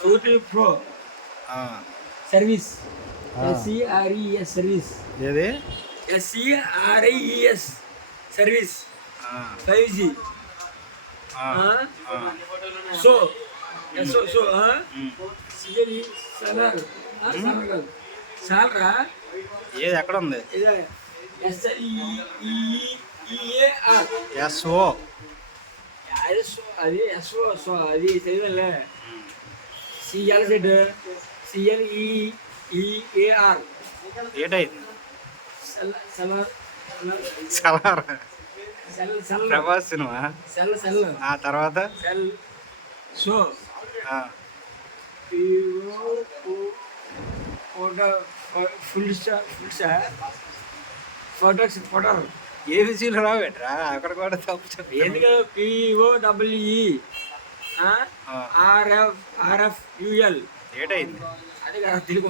సూటి pro service SERES service ఏది SERES service 5G సో సాలరా ఏది ఎక్కడ ఉంది SEEAR SO అది SO అది చదివాలే CLZ CLEEAR ఏటైంది సలార్ సలార్ సెల్ ప్రభాస్ సినిమా సెల్ ఆ తర్వాత సెల్ సో ఆ, ఫోటో ఫుల్ స్టార్ ఫోటో ఏబీసీలు రావేట్రా అక్కడ కూడా తప్పు చెప్పు. ఎందుకు POWE RFUL ఏటైంది అది కదా తెలుగు